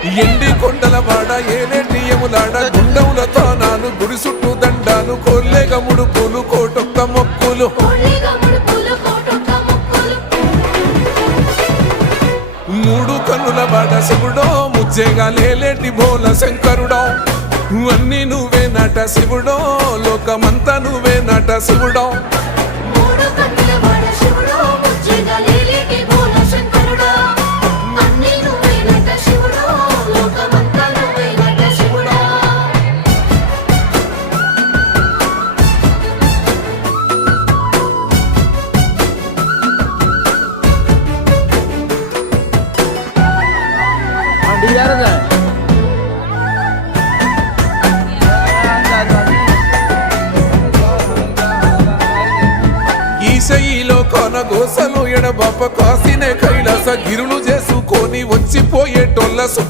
ఎండి కొండల వాడ ఏలేటియములాడ గుండముల తానాలు గుడి చుట్టూ దండాలు కోల్లేగ ముడుపులు కోటొక్క మొక్కులు మూడు కన్నుల వాడ శివుడో ముజ్జేగా లేలేటి బోల శంకరుడో అన్ని నువ్వే నట శివుడో లోకమంతా నువ్వే నట శివుడో ఈశయిలో కొనగోసలు ఎడబాప కాసినే కైలాస గిరులు చేసుకొని వచ్చిపోయేటోళ్ళ